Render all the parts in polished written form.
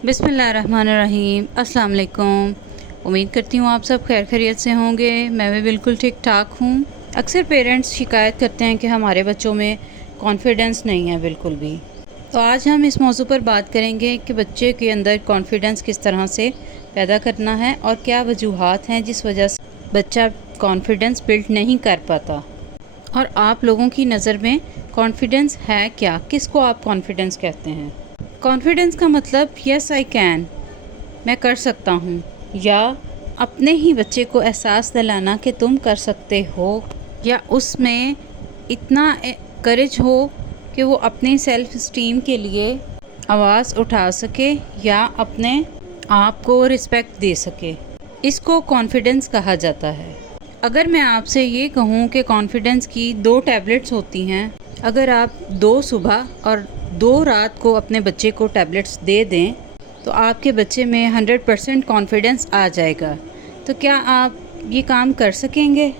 बिस्मिल्लाहिर्रहमानिर्रहीम। अस्सलाम वालेकुम। उम्मीद करती हूँ आप सब खैर खैरियत से होंगे। मैं भी बिल्कुल ठीक ठाक हूँ। अक्सर पेरेंट्स शिकायत करते हैं कि हमारे बच्चों में कॉन्फिडेंस नहीं है बिल्कुल भी। तो आज हम इस मौजू पर बात करेंगे कि बच्चे के अंदर कॉन्फिडेंस किस तरह से पैदा करना है और क्या वजूहात हैं जिस वजह से बच्चा कॉन्फिडेंस बिल्ड नहीं कर पाता। और आप लोगों की नज़र में कॉन्फिडेंस है क्या? किसको आप कॉन्फिडेंस कहते हैं? कॉन्फिडेंस का मतलब यस आई कैन, मैं कर सकता हूँ, या अपने ही बच्चे को एहसास दिलाना कि तुम कर सकते हो, या उसमें इतना करेज हो कि वो अपने सेल्फ स्टीम के लिए आवाज़ उठा सके या अपने आप को रिस्पेक्ट दे सके। इसको कॉन्फिडेंस कहा जाता है। अगर मैं आपसे ये कहूँ कि कॉन्फिडेंस की 2 टैबलेट्स होती हैं, अगर आप 2 सुबह और 2 रात को अपने बच्चे को टैबलेट्स दे दें तो आपके बच्चे में 100% कॉन्फिडेंस आ जाएगा। तो क्या आप ये काम कर सकेंगे?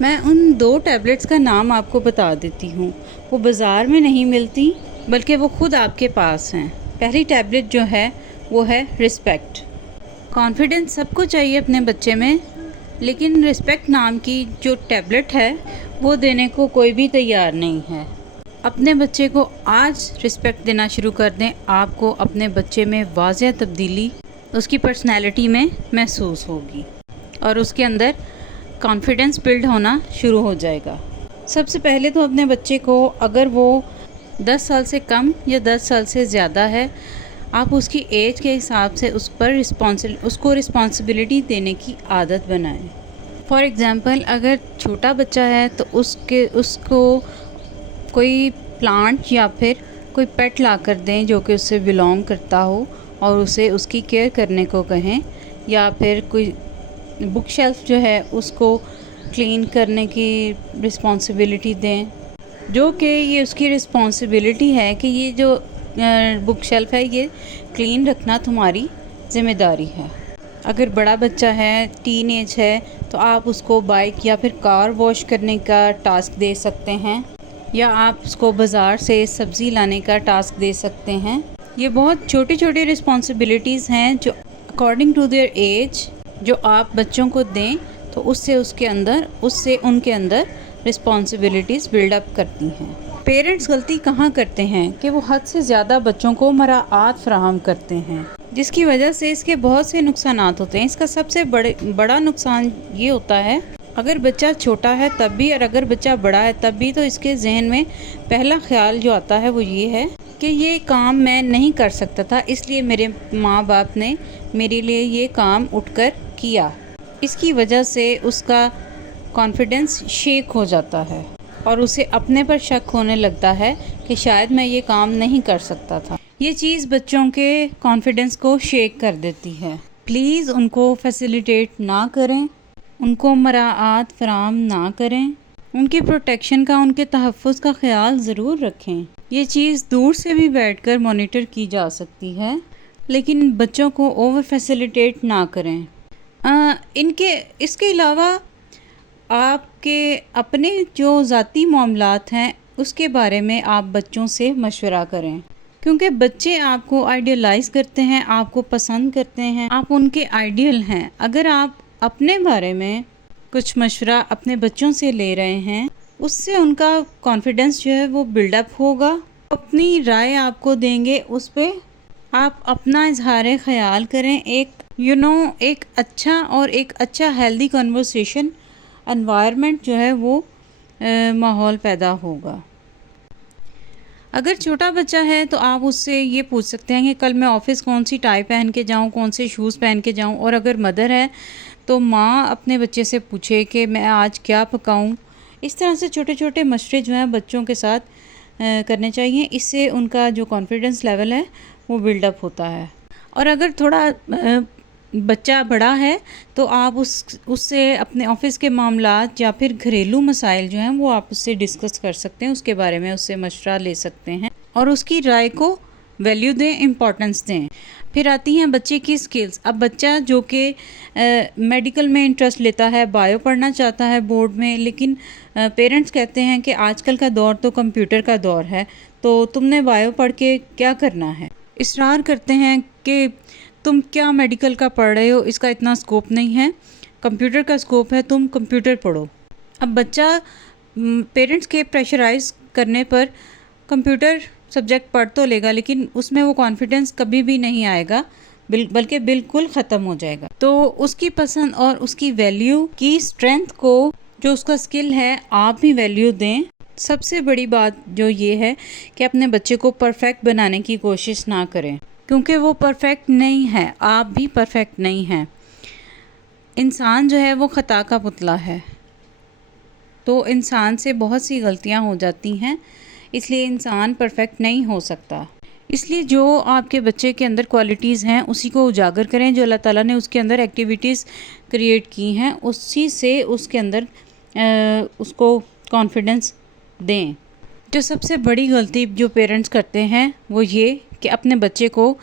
मैं उन 2 टैबलेट्स का नाम आपको बता देती हूँ। वो बाज़ार में नहीं मिलती बल्कि वो ख़ुद आपके पास हैं। पहली टैबलेट जो है वो है रिस्पेक्ट। कॉन्फिडेंस सबको चाहिए अपने बच्चे में, लेकिन रिस्पेक्ट नाम की जो टैबलेट है वो देने को कोई भी तैयार नहीं है। अपने बच्चे को आज रिस्पेक्ट देना शुरू कर दें, आपको अपने बच्चे में वाज़ेह तब्दीली उसकी पर्सनैलिटी में महसूस होगी और उसके अंदर कॉन्फिडेंस बिल्ड होना शुरू हो जाएगा। सबसे पहले तो अपने बच्चे को, अगर वो 10 साल से कम या 10 साल से ज़्यादा है, आप उसकी एज के हिसाब से उसको रिस्पॉन्सिबिलिटी देने की आदत बनाएं। फॉर एग्ज़ाम्पल, अगर छोटा बच्चा है तो उसको कोई प्लांट या फिर कोई पेट ला कर दें जो कि उससे बिलोंग करता हो और उसे उसकी केयर करने को कहें, या फिर कोई बुक शेल्फ जो है उसको क्लीन करने की रिस्पॉन्सिबिलिटी दें, जो कि ये उसकी रिस्पॉन्सिबिलिटी है कि ये जो बुक शेल्फ है ये क्लीन रखना तुम्हारी ज़िम्मेदारी है। अगर बड़ा बच्चा है, टीन एज है, तो आप उसको बाइक या फिर कार वॉश करने का टास्क दे सकते हैं, या आप उसको बाज़ार से सब्ज़ी लाने का टास्क दे सकते हैं। ये बहुत छोटी छोटी रिस्पॉन्सिबिलिटीज़ हैं जो अकॉर्डिंग टू देयर एज जो आप बच्चों को दें तो उससे उनके अंदर रिस्पॉन्सिबिलिटीज़ बिल्डअप करती हैं। पेरेंट्स गलती कहाँ करते हैं कि वो हद से ज़्यादा बच्चों को मराआत फराहम करते हैं, जिसकी वजह से इसके बहुत से नुकसानात होते हैं। इसका सबसे बड़ा नुकसान ये होता है, अगर बच्चा छोटा है तब भी और अगर बच्चा बड़ा है तब भी, तो इसके जहन में पहला ख्याल जो आता है वो ये है कि ये काम मैं नहीं कर सकता था, इसलिए मेरे माँ बाप ने मेरे लिए ये काम उठकर किया। इसकी वजह से उसका कॉन्फिडेंस शेक हो जाता है और उसे अपने पर शक होने लगता है कि शायद मैं ये काम नहीं कर सकता था। ये चीज़ बच्चों के कॉन्फिडेंस को शेक कर देती है। प्लीज़ उनको फैसिलिटेट ना करें, उनको मराआत फराहम ना करें, उनकी प्रोटेक्शन का, उनके तहफ़्फ़ुज़ का ख़याल ज़रूर रखें। ये चीज़ दूर से भी बैठकर मॉनिटर की जा सकती है, लेकिन बच्चों को ओवर फैसिलिटेट ना करें। इसके अलावा आपके अपने जो ज़ाती मामलात हैं उसके बारे में आप बच्चों से मशवरा करें, क्योंकि बच्चे आपको आइडियलाइज़ करते हैं, आपको पसंद करते हैं, आप उनके आइडियल हैं। अगर आप अपने बारे में कुछ मशवरा अपने बच्चों से ले रहे हैं, उससे उनका कॉन्फिडेंस जो है वो बिल्डअप होगा। अपनी राय आपको देंगे, उस पे आप अपना इजहार ख़याल करें। एक अच्छा हेल्दी कन्वर्सेशन एनवायरनमेंट जो है वो माहौल पैदा होगा। अगर छोटा बच्चा है तो आप उससे ये पूछ सकते हैं कि कल मैं ऑफ़िस कौन सी टाई पहन के जाऊँ, कौन से शूज़ पहन के जाऊँ। और अगर मदर है तो माँ अपने बच्चे से पूछे कि मैं आज क्या पकाऊँ। इस तरह से छोटे छोटे मशवरे जो हैं बच्चों के साथ करने चाहिए। इससे उनका जो कॉन्फिडेंस लेवल है वो बिल्डअप होता है। और अगर थोड़ा बच्चा बड़ा है तो आप उससे अपने ऑफ़िस के मामलात या फिर घरेलू मसाइल जो हैं वो आप उससे डिस्कस कर सकते हैं, उसके बारे में उससे मशवरा ले सकते हैं और उसकी राय को वैल्यू दें, इम्पोर्टेंस दें। फिर आती हैं बच्चे की स्किल्स। अब बच्चा जो कि मेडिकल में इंटरेस्ट लेता है, बायो पढ़ना चाहता है बोर्ड में, लेकिन पेरेंट्स कहते हैं कि आजकल का दौर तो कंप्यूटर का दौर है, तो तुमने बायो पढ़ के क्या करना है। اصرار کرتے ہیں کہ تم کیا میڈیکل کا پڑھ رہے ہو، اس کا اتنا اسکوپ نہیں ہے، کمپیوٹر کا اسکوپ ہے، تم کمپیوٹر پڑھو۔ اب بچہ پیرنٹس کے پریشرائز کرنے پر کمپیوٹر سبجیکٹ پڑھ تو لے گا، لیکن اس میں وہ کانفیڈنس کبھی بھی نہیں آئے گا، بلکہ بالکل ختم ہو جائے گا۔ تو اس کی پسند اور اس کی ویلیو کی اسٹرینتھ کو، جو اس کا اسکل ہے، آپ بھی ویلیو دیں۔ سب سے بڑی بات جو یہ ہے کہ اپنے بچے کو پرفیکٹ بنانے کی کوشش نہ کریں، کیونکہ وہ پرفیکٹ نہیں ہے، آپ بھی پرفیکٹ نہیں ہیں۔ انسان جو ہے وہ خطا کا پتلا ہے، تو انسان سے بہت سی غلطیاں ہو جاتی ہیں، اس لیے انسان پرفیکٹ نہیں ہو سکتا۔ اس لیے جو آپ کے بچے کے اندر کوالٹیز ہیں اسی کو اجاگر کریں، جو اللہ تعالیٰ نے اس کے اندر ایکٹیویٹیز کریٹ کی ہیں اسی سے اس کے اندر اس کو کانفیڈنس دیں۔ جو سب سے بڑی غلطی جو پیرنٹس کرتے ہیں وہ یہ کہ اپنے بچے کو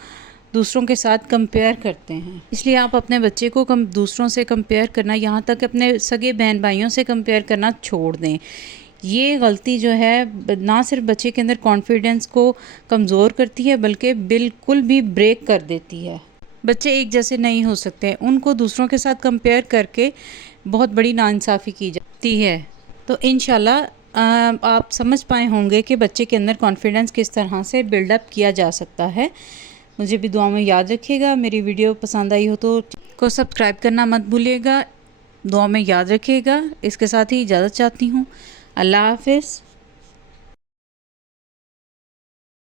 دوسروں کے ساتھ کمپیئر کرتے ہیں۔ اس لیے آپ اپنے بچے کو دوسروں سے کمپیئر کرنا، یہاں تک اپنے سگے بہن بھائیوں سے کمپیئر کرنا چھوڑ دیں۔ یہ غلطی جو ہے نہ صرف بچے کے اندر کانفیڈنس کو کمزور کرتی ہے بلکہ بالکل بھی بریک کر دیتی ہے۔ بچے ایک جیسے نہیں ہو سکتے، ان کو دوسروں کے ساتھ کمپیئر کر کے بہت بڑی ناانصافی کی جاتی ہے۔ تو انشاءاللہ آپ سمجھ پائے ہوں گے کہ بچے کے اندر کانفیڈنس کس طرح سے بلڈ اپ کیا جا سکتا ہے۔ مجھے بھی دعا میں یاد رکھیے گا۔ میری ویڈیو پسند آئی ہو تو کو سبسکرائب کرنا مت بھولیے گا، دعا میں یاد رکھیے گا۔ اس کے ساتھ ہی اجازت چاہتی ہوں۔ اللہ حافظ۔